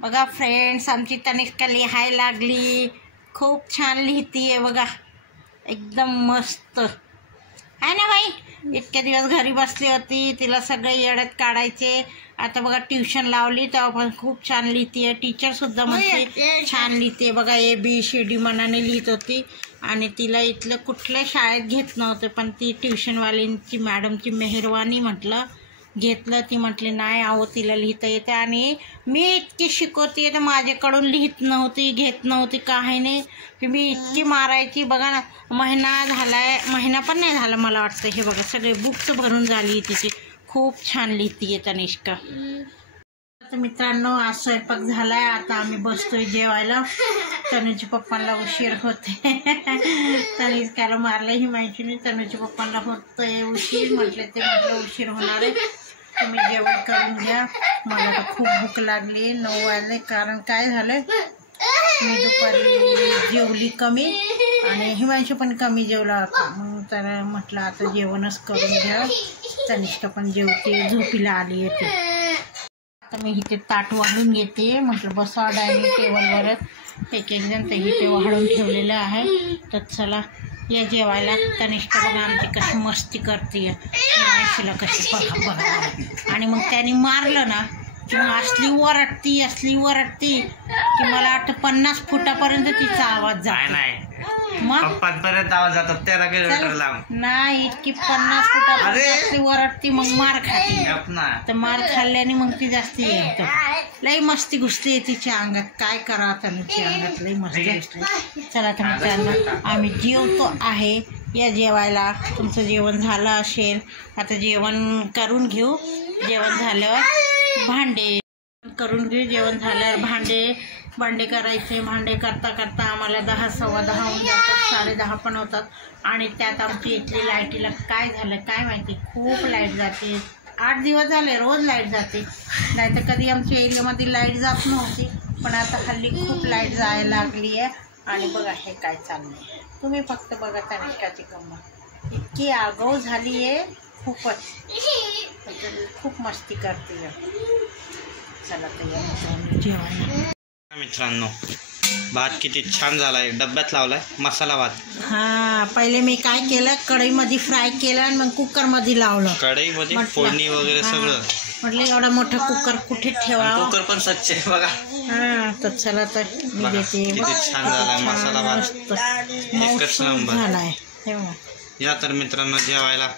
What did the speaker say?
बघा फ्रेंड्स, आमची तनिष्का लिहायला लागली. खूप छान लिहितीये बघा, एकदम मस्त आहे ना बाई. इतके दिवस घरी बसली होती, तिला सगळे येड्यात काढायचे. आता बघा ट्युशन लावली तेव्हा पण खूप छान लिहितीये. टीचर सुद्धा म्हणते छान लिहिते बघा. ABCD मनाने लिहित होती आणि तिला इथलं कुठल्या शाळेत घेत नव्हते, पण ती ट्युशनवालींची मॅडमची मेहरबानी म्हटलं घेतलं. ती म्हटली नाही आहो तिला लिहिता येते आणि मी इतकी शिकवते तर माझ्याकडून लिहित नव्हती, घेत नव्हती, काही नाही. मी इतकी मारायची बघा ना. महिना झालाय, महिना पण नाही झाला मला वाटतं. हे बघा सगळे बुक्स भरून झाली तिची. खूप छान लिहितीये तनिष्का. तर मित्रांनो, आज स्वयंपाक झालाय. आता आम्ही बसतोय जेवायला. तनुच्या पप्पांना उशीर होते. तनिष्काला मारलं ही माहिती नाही. तनुच्या पप्पांना होतंय उशीर. म्हटलं उशीर होणार आहे, तुम्ही जेवण करून घ्या. मला तर खूप भूक लागली. 9 वाजले. कारण काय झालं, मी दुपारी जेवली कमी आणि हिमांशू पण कमी जेवला होता. मग तर म्हटलं आता जेवणच करून घ्या. तनिष्का पण जेवते, झोपीला आली येते. आता मी इथे ताट वाढून घेते. म्हटलं बसा डायनिंग टेबलवरच. एक जण तर इथे वाढून ठेवलेलं आहे. तर चला या जेवायला. तनिष्का बघा आमची कशी मस्ती करते, तिला कशी बघा. आणि मग त्याने मारलं ना की मग असली वरडती की मला वाटतं 50 फुटापर्यंत तिचा आवाज जातो. मग पप्पांपर्यंत आवाज जातो 13 किलोमीटर लांब. नाही, इतकी 50 फुटापर्यंत असली वरडती. मग मार खाते. तर मार खाल्ल्याने मग ती जास्ती येत. लई मस्ती घुसली आहे तिच्या अंगात. काय करा तनुच्या अंगात लई मस्ती घुसली. चला तर मित्रांनो, आम्ही जेवतो आहे. या जेवायला. तुमचं जेवण झालं असेल, आता जेवण करून घेऊ. जेवण झाल्यावर भांडे करून घेऊ. जेवण झाल्यावर भांडे करायचे. भांडे करता करता आम्हाला 10 सव्वा 10 होऊन जातात. 10:30 पण होतात. आणि त्यात आमची इथली लाईटीला काय झालं काय माहिती, खूप लाईट जाते. 8 दिवस झाले रोज लाईट जाते. नाही तर कधी आमच्या एरियामध्ये लाईट जात नव्हती, पण आता हल्ली खूप लाईट जायला लागली आहे. आणि बघा हे काय चाललंय, तुम्ही फक्त बघा तनिष्काची गंमत. इतकी आगाऊ झाली आहे खूपच. खूप मस्ती करते. चला तर जेवायला. मित्रांनो, भात किती छान झालाय. डब्यात लावलाय मसाला भात. हा, पहिले मी काय केलं, कढईमध्ये फ्राय केलं आणि मग कुकरमध्ये लावलं. कढईमध्ये फोडणी वगैरे सगळं. म्हटलं एवढा मोठा कुकर कुठे ठेवा. कुकर पण स्वच्छ आहे बघा. हा, तर चला तर मी देते. किती छान झालाय मसाला भात. एकच नंबर झालाय. या तर मित्रांनो जेवायला.